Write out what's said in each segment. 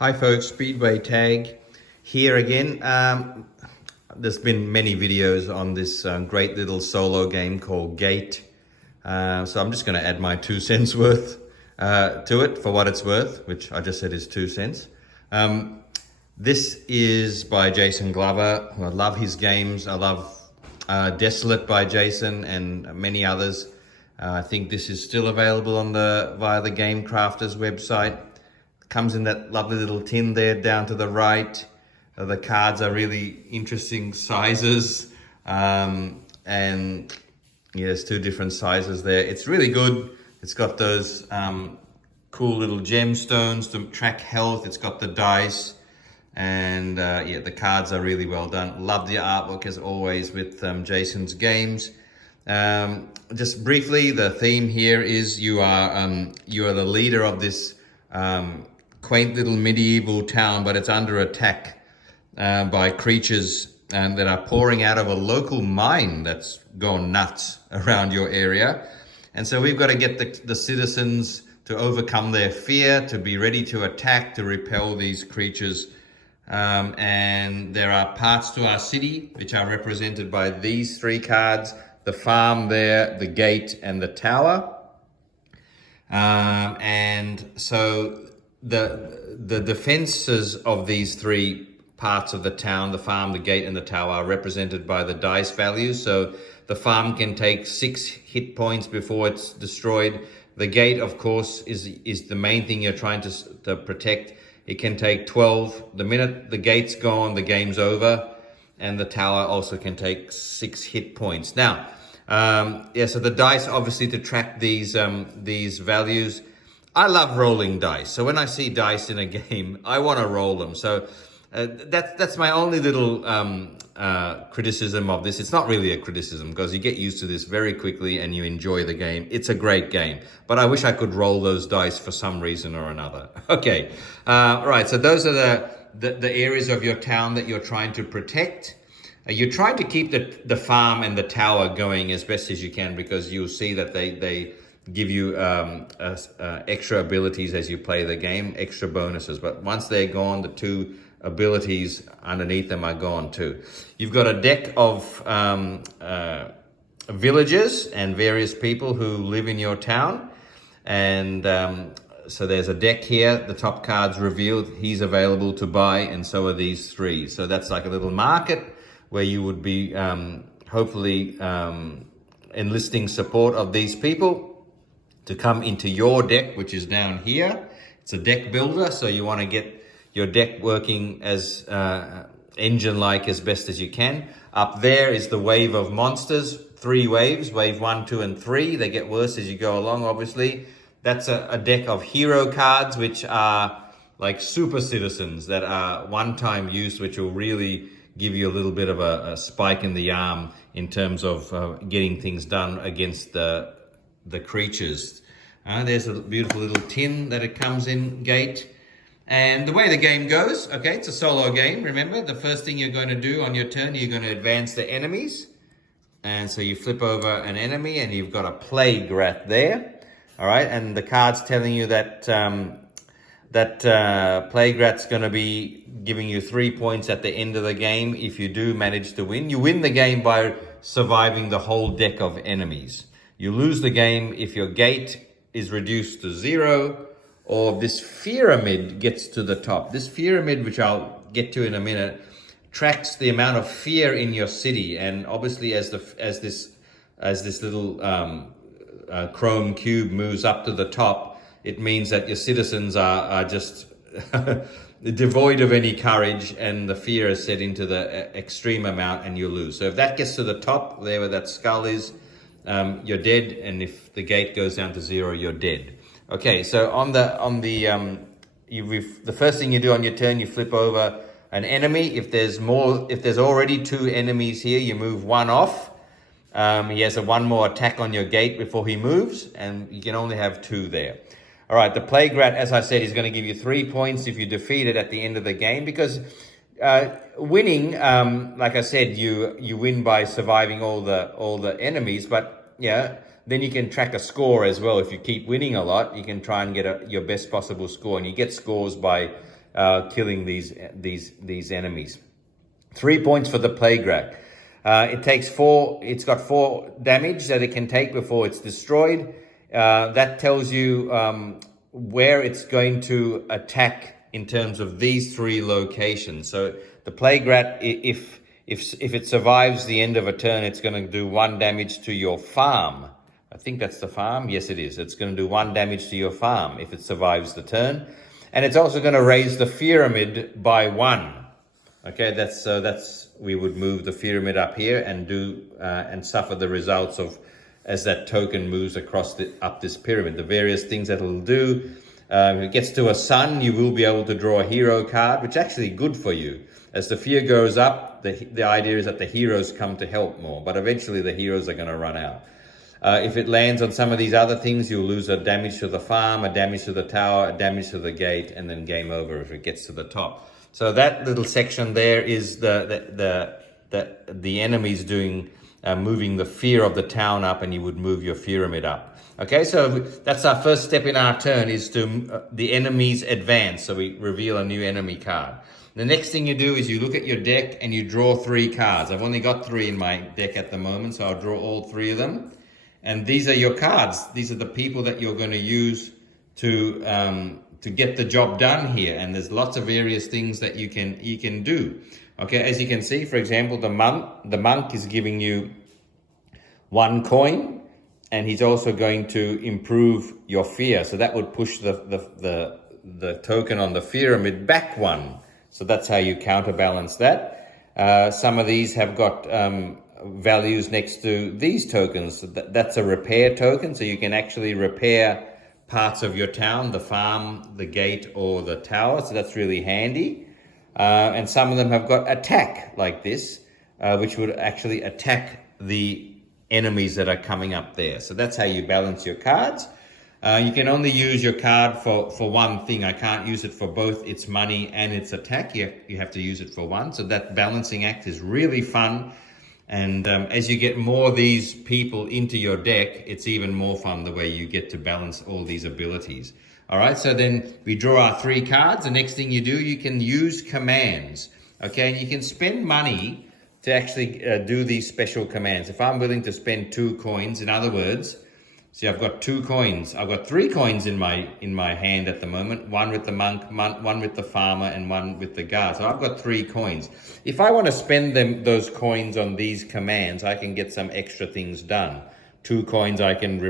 Hi folks, Speedway Tag here again. There's been many videos on this great little solo game called Gate. So I'm just going to add my 2 cents worth to it for what it's worth, which I just said is 2 cents. This is by Jason Glover. I love his games. I love Desolate by Jason and many others. I think this is still available on via the Game Crafters website. Comes in that lovely little tin there down to the right. The cards are really interesting sizes. And yeah, there's 2 different sizes there. It's really good. It's got those cool little gemstones to track health. It's got the dice. And yeah, the cards are really well done. Love the artwork as always with Jason's games. Just briefly, the theme here is you are the leader of this quaint little medieval town, but it's under attack by creatures that are pouring out of a local mine that's gone nuts around your area. And so we've got to get the citizens to overcome their fear, to be ready to attack, to repel these creatures. And there are parts to our city which are represented by these 3 cards: the farm there, the gate, and the tower. And so the defenses of these 3 parts of the town, the farm, the gate, and the tower, are represented by the dice values. So the farm can take 6 hit points before it's destroyed. The gate, of course, is the main thing you're trying to protect. It can take 12. The minute the gate's gone, the game's over. And the tower also can take 6 hit points. Now, yeah, so the dice, obviously, to track these values. I love rolling dice. So when I see dice in a game, I want to roll them. So that's my only little criticism of this. It's not really a criticism because you get used to this very quickly and you enjoy the game. It's a great game. But I wish I could roll those dice for some reason or another. Okay. Right. So those are the areas of your town that you're trying to protect. You're trying to keep the farm and the tower going as best as you can, because you'll see that they give you extra abilities as you play the game, extra bonuses. But once they're gone, the 2 abilities underneath them are gone too. You've got a deck of villagers and various people who live in your town. And so there's a deck here. The top card's revealed. He's available to buy, and so are these 3. So that's like a little market where you would be hopefully enlisting support of these people to come into your deck, which is down here. It's a deck builder, so you want to get your deck working as engine-like as best as you can. Up there is the wave of monsters, 3 waves, wave 1, 2, and 3. They get worse as you go along, obviously. That's a deck of hero cards, which are like super citizens that are one-time use, which will really give you a little bit of a spike in the arm in terms of getting things done against the creatures. There's a beautiful little tin that it comes in, Gate. And the way the game goes, okay, it's a solo game. Remember, the first thing you're going to do on your turn, you're going to advance the enemies. And so you flip over an enemy and you've got a plague rat there. All right, and the card's telling you that plague rat's going to be giving you 3 points at the end of the game if you do manage to win. You win the game by surviving the whole deck of enemies. You lose the game if your gate is reduced to 0 or this pyramid gets to the top. This pyramid, which I'll get to in a minute, tracks the amount of fear in your city. And obviously as this little chrome cube moves up to the top, it means that your citizens are just devoid of any courage, and the fear is set into the extreme amount, and you lose. So if that gets to the top, there where that skull is, you're dead, and if the gate goes down to 0, you're dead. Okay, so the first thing you do on your turn, you flip over an enemy. If there's already 2 enemies here, you move 1 off. He has 1 more attack on your gate before he moves, and you can only have 2 there. All right, the plague rat, as I said, is going to give you 3 points if you defeat it at the end of the game, because winning, like I said, you win by surviving all the enemies, but yeah, Then you can track a score as well. If you keep winning a lot, you can try and get your best possible score. And you get scores by killing these enemies. 3 points for the Plague Rat. It's got 4 damage that it can take before it's destroyed. That tells you where it's going to attack in terms of these 3 locations. So the Plague Rat, if it survives the end of a turn, it's going to do 1 damage to your farm. I think that's the farm. Yes, it is. It's going to do 1 damage to your farm if it survives the turn. And it's also going to raise the pyramid by 1. Okay, we would move the pyramid up here and suffer the results of as that token moves across up this pyramid. The various things that it'll do. If it gets to a sun, you will be able to draw a hero card, which is actually good for you. As the fear goes up, the idea is that the heroes come to help more, but eventually the heroes are going to run out. If it lands on some of these other things, you'll lose a damage to the farm, a damage to the tower, a damage to the gate, and then game over if it gets to the top. So that little section there is the enemies doing moving the fear of the town up, and you would move your pyramid up. Okay, so that's our first step in our turn, is to the enemies advance. So we reveal a new enemy card. The next thing you do is you look at your deck and you draw 3 cards. I've only got 3 in my deck at the moment, so I'll draw all 3 of them. And these are your cards. These are the people that you're going to use to get the job done here. And there's lots of various things that you can do. Okay, as you can see, for example, the monk is giving you 1 coin, and he's also going to improve your fear. So that would push the token on the pyramid back 1. So that's how you counterbalance that. Some of these have got values next to these tokens. That's a repair token, so you can actually repair parts of your town, the farm, the gate, or the tower. So that's really handy. And some of them have got attack like this, which would actually attack the enemies that are coming up there. So that's how you balance your cards. You can only use your card for one thing. I can't use it for both its money and its attack. You have to use it for one. So that balancing act is really fun. And as you get more of these people into your deck, it's even more fun the way you get to balance all these abilities. All right, so then we draw our 3 cards. The next thing you do, you can use commands. Okay, and you can spend money to actually do these special commands. If I'm willing to spend 2 coins, in other words, see, I've got 2 coins. I've got 3 coins in my hand at the moment. 1 with the monk, 1 with the farmer, and 1 with the guard. So I've got 3 coins. If I want to spend those coins on these commands, I can get some extra things done. 2 coins, I can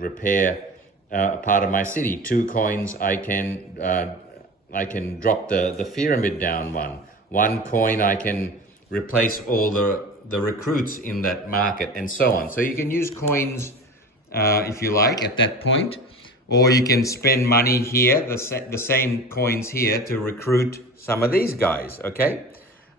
repair a part of my city. 2 coins, I can drop the pyramid down 1. 1 coin, I can replace all the recruits in that market, and so on. So you can use coins if you like at that point, or you can spend money here, the same coins here, to recruit some of these guys. Okay,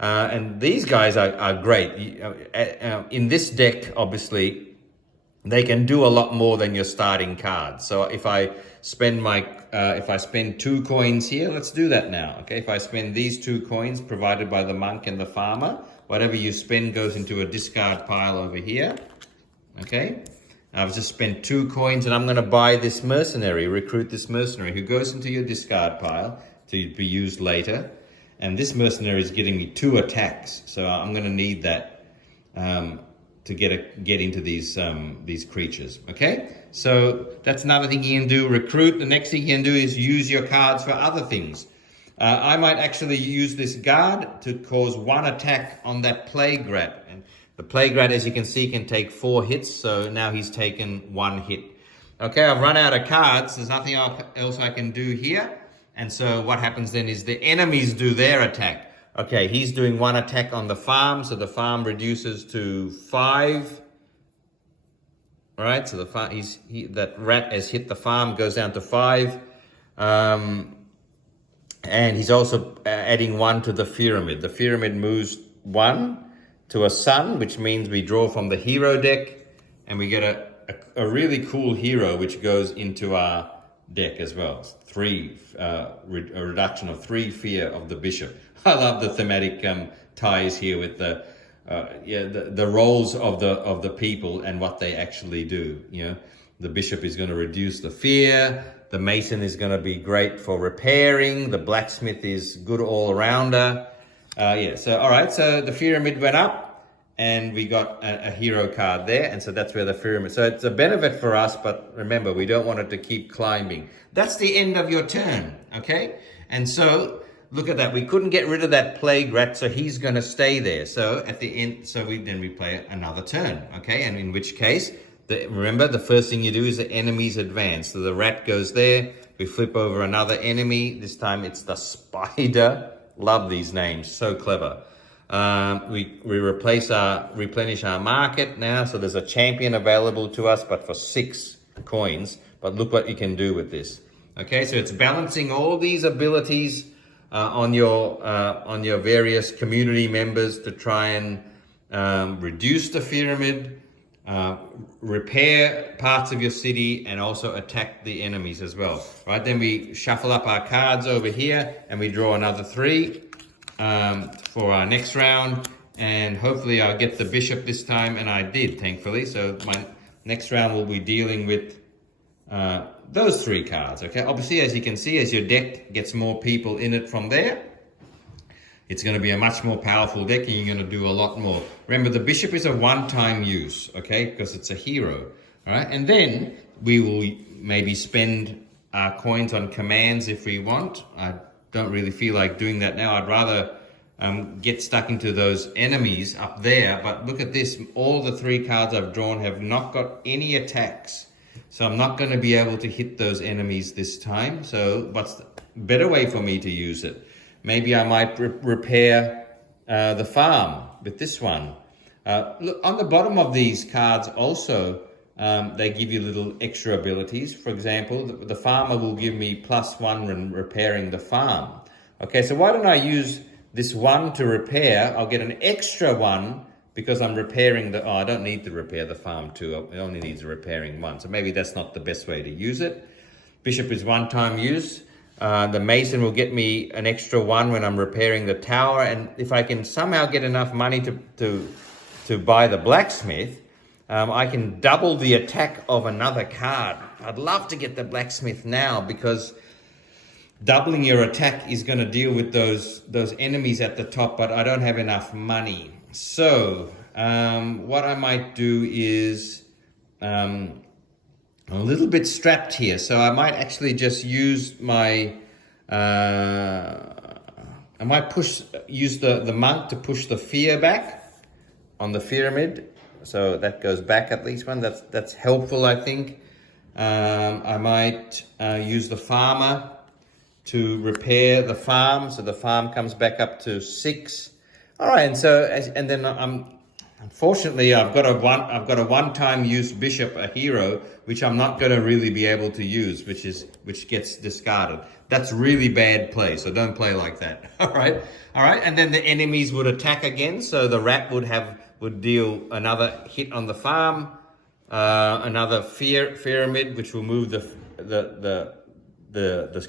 and these guys are great. In this deck, obviously, they can do a lot more than your starting cards. So if I spend if I spend 2 coins here, let's do that now. Okay, if I spend these 2 coins provided by the monk and the farmer, whatever you spend goes into a discard pile over here. Okay, I've just spent 2 coins, and I'm going to buy this mercenary, recruit this mercenary, who goes into your discard pile to be used later. And this mercenary is getting me 2 attacks, so I'm going to need that to get into these creatures. Okay, so that's another thing you can do. Recruit. The next thing you can do is use your cards for other things. I might actually use this guard to cause 1 attack on that Plague Rat. And the Plague Rat, as you can see, can take 4 hits, so now he's taken 1 hit. Okay, I've run out of cards. There's nothing else I can do here. And so what happens then is the enemies do their attack. Okay, he's doing 1 attack on the farm, so the farm reduces to 5. All right, so that rat has hit the farm, goes down to 5. And he's also adding 1 to the pyramid. The pyramid moves 1 to a sun, which means we draw from the hero deck, and we get a really cool hero which goes into our deck as well. 3 a reduction of 3 fear of the bishop. I love the thematic ties here with the roles of the people and what they actually do. You know, the bishop is going to reduce the fear. The mason is going to be great for repairing. The blacksmith is good all-rounder. Yeah, so all right, so the pyramid went up and we got a hero card there, and so that's where the pyramid, so it's a benefit for us, but remember, we don't want it to keep climbing. That's the end of your turn, okay? And so look at that, we couldn't get rid of that plague rat, so he's going to stay there. So at the end, so we play another turn, okay? And in which case, remember, the first thing you do is the enemies advance. So the rat goes there, we flip over another enemy. This time it's the spider. Love these names, so clever. We replenish our market now. So there's a champion available to us, but for 6 coins. But look what you can do with this. Okay, so it's balancing all these abilities on your various community members to try and reduce the pyramid, repair parts of your city, and also attack the enemies as well. Right, then we shuffle up our cards over here and we draw another 3 for our next round, and hopefully I'll get the bishop this time, and I did, thankfully. So my next round will be dealing with those 3 cards. Okay, obviously, as you can see, as your deck gets more people in it from there, it's going to be a much more powerful deck, and you're going to do a lot more. Remember, the bishop is a one-time use, okay, because it's a hero. All right, and then we will maybe spend our coins on commands if we want. I don't really feel like doing that now. I'd rather get stuck into those enemies up there. But look at this. All the 3 cards I've drawn have not got any attacks. So I'm not going to be able to hit those enemies this time. So what's the better way for me to use it? Maybe I might repair the farm with this one. Look, on the bottom of these cards also, they give you little extra abilities. For example, the farmer will give me +1 when repairing the farm. Okay, so why don't I use this 1 to repair? I'll get an extra 1 because I'm repairing the... Oh, I don't need to repair the farm too. It only needs repairing 1. So maybe that's not the best way to use it. Bishop is one-time use. The mason will get me an extra 1 when I'm repairing the tower. And if I can somehow get enough money to buy the blacksmith, I can double the attack of another card. I'd love to get the blacksmith now, because doubling your attack is going to deal with those enemies at the top, but I don't have enough money. So what I might do is I'm a little bit strapped here, so I might actually just use my I might use the monk to push the fear back on the pyramid. So that goes back at least one. That's helpful, I think. I might use the farmer to repair the farm, so the farm comes back up to 6. All right, and then unfortunately I've got a one-time use bishop, a hero, which I'm not going to really be able to use, which gets discarded. That's really bad play, so don't play like that. All right, and then the enemies would attack again, so the rat would deal another hit on the farm, another pyramid, which will move the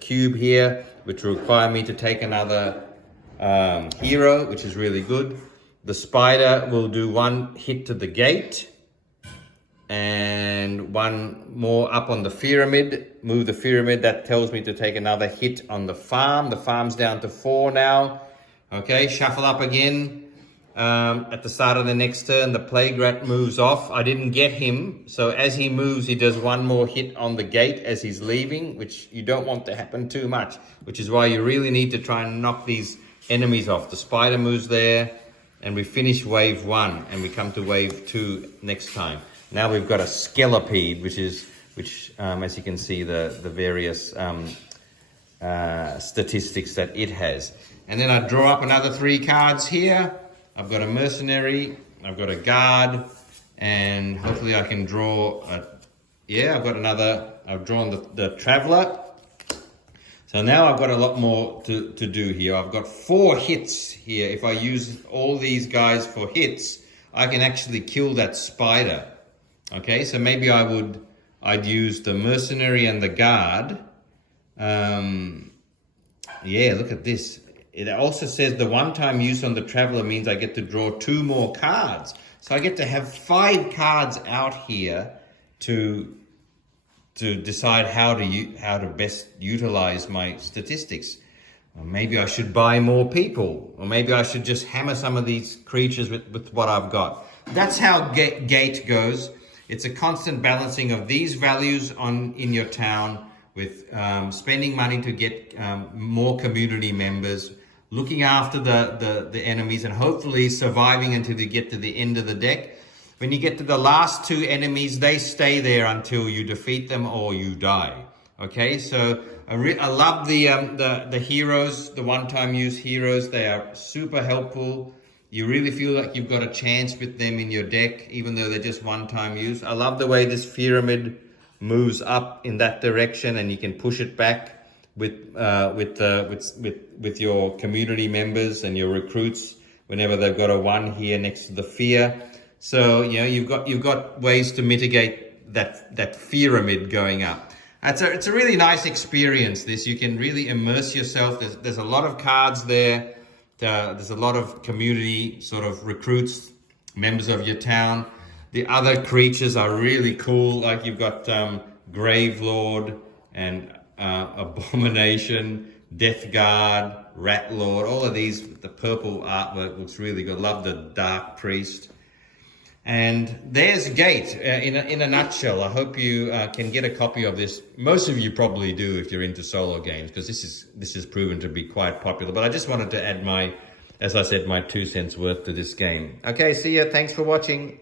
cube here, which will require me to take another hero, which is really good. The spider will do 1 hit to the gate and 1 more up on the pyramid. Move the pyramid. That tells me to take another hit on the farm. The farm's down to 4 now. Okay, shuffle up again. At the start of the next turn, the plague rat moves off. I didn't get him, so as he moves, he does 1 more hit on the gate as he's leaving, which you don't want to happen too much, which is why you really need to try and knock these enemies off. The spider moves there, and we finish wave 1, and we come to wave 2 next time. Now we've got a Skelepede, which as you can see, the various statistics that it has. And then I draw up another 3 cards here. I've got a mercenary, I've got a guard, and hopefully I can draw I've drawn the traveler. So now I've got a lot more to do here. I've got 4 hits here. If I use all these guys for hits, I can actually kill that spider. Okay, so maybe I'd use the mercenary and the guard. Yeah, look at this. It also says the one-time use on the traveler means I get to draw 2 more cards. So I get to have 5 cards out here to to decide how to best utilize my statistics. Or maybe I should buy more people, or maybe I should just hammer some of these creatures with what I've got. That's how Gate goes. It's a constant balancing of these values in your town with spending money to get more community members, looking after the enemies, and hopefully surviving until you get to the end of the deck. When you get to the last two enemies, they stay there until you defeat them or you die. Okay, so I love the heroes, the one-time use heroes. They are super helpful. You really feel like you've got a chance with them in your deck, even though they're just one-time use. I love the way this pyramid moves up in that direction, and you can push it back with your community members and your recruits whenever they've got a 1 here next to the fear. So you've got ways to mitigate that pyramid going up. It's a really nice experience. You can really immerse yourself. There's a lot of cards there. There's a lot of community sort of recruits, members of your town. The other creatures are really cool. Like you've got Gravelord and Abomination, Death Guard, Rat Lord. All of these. The purple artwork looks really good. Love the Dark Priest. And there's Gate in a nutshell. I hope you can get a copy of this. Most of you probably do if you're into solo games, because this is proven to be quite popular. But I just wanted to add as I said, my 2 cents worth to this game. Okay, see ya. Thanks for watching.